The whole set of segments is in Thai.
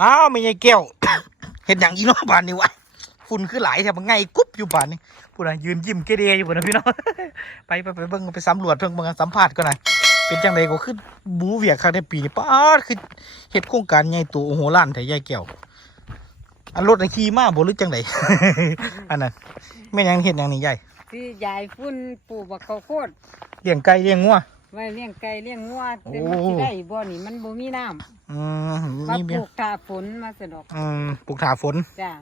อ้าวไม่ใช่แก้ว เห็นอย่างอีน้องบานนี่วะฝุ่นคือหลายแถบไงกุ๊บอยู่บานนี่พูดนะยืนยิ้มเกเรอยู่บนนะพี่น้องไปไปไปเบิ่งไปสำรวจเพิ่งเบิ่งสัมภาษณ์ก็หน่อยเป็นจังไดก็คือบูเวียกครั้งในปีนี้ป้าดคือเฮ็ดโครงการใหญ่โตโอ้โหล้านแต่ยายแก้วอันรถอันขี่มาบ่หรือจังไดอันนั้นแม่นหยังเฮ็ดหยังนี่ยายคือยายฟุ้นปลูกบักข้าวโพดเลี้ยงไก่เลี้ยงงัว ไว้เลี้ยงไก่เลี้ยงงัวแต่โอ้มันสิได้บ่นี่มันบ่มีน้ำอืมมานี่ปเบี้ยลูกตาฝนมาสะดอกอืมปลูกถาฝน จ้า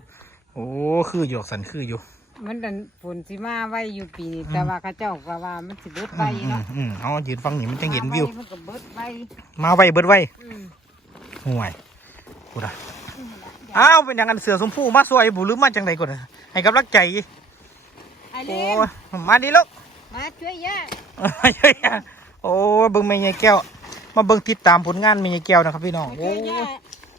โอ้คืออยู่สันคืออยู่มันดันฝนสิมาไว้อยู่ปีนี้แต่ว่าเขาเจ้าก็ว่ามันสิเบิดใบอืมเนาะอืมเอายืนฟังนี่มันจังเห็นวิวมาไมันก็เบิดใบมาไว้เบิดไว้อืมห่วยกูดะอ้าวเป็นอย่างนั้นเสือสมพูมาสวยบุหรือมาจังใดก่อนน่ะให้กำลังใจไอ้โอ้เล่นยมาดีลูกมาช่วยย่า โอ้ยเบิ่งแม่ยายแก้ว มาเบิ่งติดตามผลงานแม่ยายแก้วนะครับพี่น้องมาโอ้ช่วยย่าย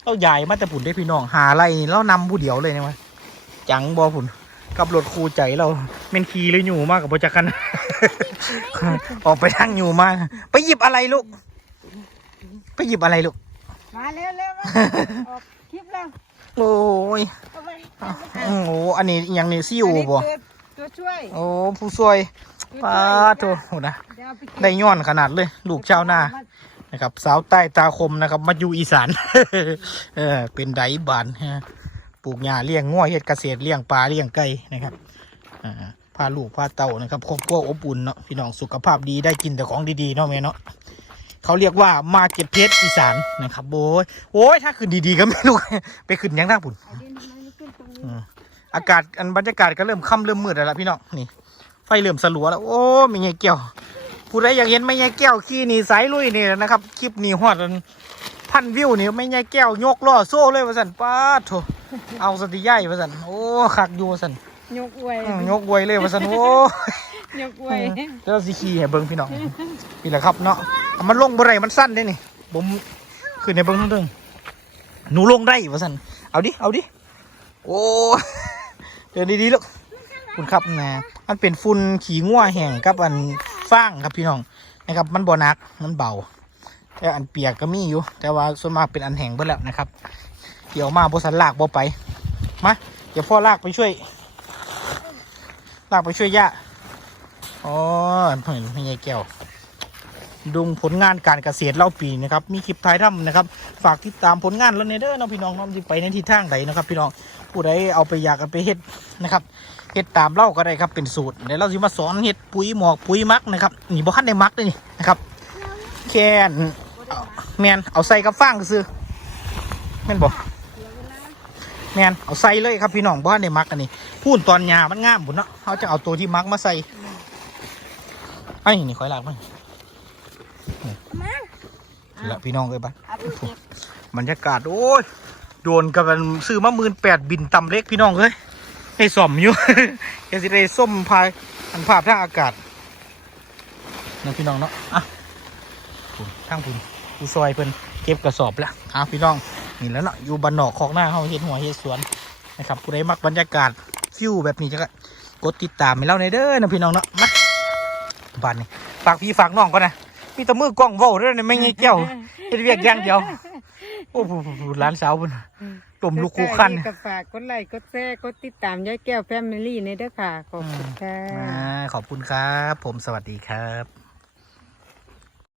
เราใหญ่มาแต่ผุนได้พี่น้องหาอะไรนี่เรานำผู้เดียวเลยนะวะจังบอผุนกับรถครูใจเราเมนคีเลยอยู่มากกับโปจักกันออกไปทางอยู่มาไปหยิบอะไรลูก ไปหยิบอะไรลูกมาเร็วเร็วมาออกคลิปแล้วโอ้ยเอาไปโอ้โหอันนี้อหย่างนี้ซิวบ่อันนี้ตัวตัวช่วย โอ้ผู้ช่วย ป้าโถโหนะเดี๋ยวเอาไปเก็บได้ย้อนขนาดเลย ลูกชาวนานะครับ สาวใต้ตาคมนะครับ มาอยู่อีสานเออเป็นไดบานฮะปลูกหญ้าเลี้ยงง้อเฮ็ดเกษตรเลี้ยงปลาเลี้ยงไก่นะครับอ่าพาลูกพาเต่านะครับครอบครัวอบอุ่นเนาะพี่น้องสุขภาพดีได้กินแต่ของดีๆเนาะแม่เนาะเขาเรียกว่ามาเก็ตเพชรอีสานนะครับโอ้ยโอ้ยถ้าขึ้นดีๆก็ไม่รู้ไปขึ้นยังทางปุ่นเอาดินมานี่ขึ้นตรงนี้อืมอากาศอันบรรยากาศก็เริ่มค่ำเริ่มมืดแล้วล่ะพี่น้องนี่ ไฟเริ่มสลัวแล้ว โอ้ไม่ไงแก้วผู้ใดอยากเห็นไม่ไงแก้วขี่นี่สายลุยนี่นะครับ คลิปนี้ฮอดอันพันวิวนี่ไม่ไงแก้วยกล้อโซ่เลยว่าสันป้าดโถเอาสติใหญ่ว่าสันโอ้คักอยู่ว่าสันยกอวยอืมยกบวยเลยว่าสันโอ้ยกอวยแล้วสิขี่ให้เบิ้งพี่น้องนี่แหละครับเนาะเอามันลงบ่ได้มันสั้นได้นี่ผมขึ้นในเบิ้งทั้งเทิงหนูลงได้ว่าสันเอาดิเอาดิโอ้เดินดีๆลูกคุณครับนะ มันเป็นฝุ่นขี้งัวแห้งกับอันฟางครับพี่น้องนะครับ มันบ่นักมันเบา แต่อันเปียกก็มีอยู่ แต่ว่าส่วนมากเป็นอันแห้งเบิดแล้วนะครับ เกี่ยวมาบ่สันลากบ่ไปมาเดี๋ยวพ่อลากไปช่วย ลากไปช่วยย่าอ๋อเห็นไม่ใช่แก้ว ดูผลงานการเกษตรเล่าปีนะครับ มีคลิปถ่ายทำนะครับ ฝากติดตามผลงานแล้วในเด้อน้องพี่น้องน้องที่ไปในทิศทางใดนะครับ พี่น้องผู้ใดเอาไปอยากเอาไปเฮ็ดนะครับเฮ็ดตามเล่าก็ได้ครับเป็นสูตรเดี๋ยวเราจะมาสอนเฮ็ดปุ๋ยหมอกปุ๋ยมักนะครับนี่บ่คันได้มักเลยนี่นะครับแค่นเอาแมนเอาใส่กับฟางซื้อแม่นบ่แมนเอาใส่เลยครับพี่น้องบ่คันได้มักอันนี้พูนตอนหญ้ามันงามบุญเนาะเขาจะเอาตัวที่มักมาใส่ไอ้นี่คอยลากมัน นี่ละพี่น้องเอ้ยบ้านเอาไปเก็บบรรยากาศโอ้ยโดนกับมันซื้อมาหมื่นแปดบินต่ำเล็กพี่น้องเอ้ยให้ซ่อมอยู่แกสิได้ส้มพายอันภาพทางอากาศนะพี่น้องเนาะอะพุ่นทางพุ่นผู้ซอยเพิ่นเก็บกระสอบแล้วอะพี่น้องนี่แล้วเนาะอยู่บ้านนอกของหน้าเฮาเฮ็ดหัวเฮ็ดสวนนะครับผู้ใดมักบรรยากาศฟิวแบบนี้จะก็กดติดตามให้เราในอยเด้อนะพี่น้องเนาะมาบ้านนี้ฝากพี่ฝากน้องก่อนนะ มีแต่มือกล้องเว้าเด้อเนี่ยไม่ไงแก้วเฮ็ดเวียกอย่างเดียว โอ้โหร้านสาวพุ่นต้มลูกคูคัน ก็ฝากกดไลค์กดแชร์กดติดตามยายแก้วแฟมิลี่ในเด้อค่ะขอบคุณค่ะ อ่าขอบคุณครับ ผมสวัสดีครับ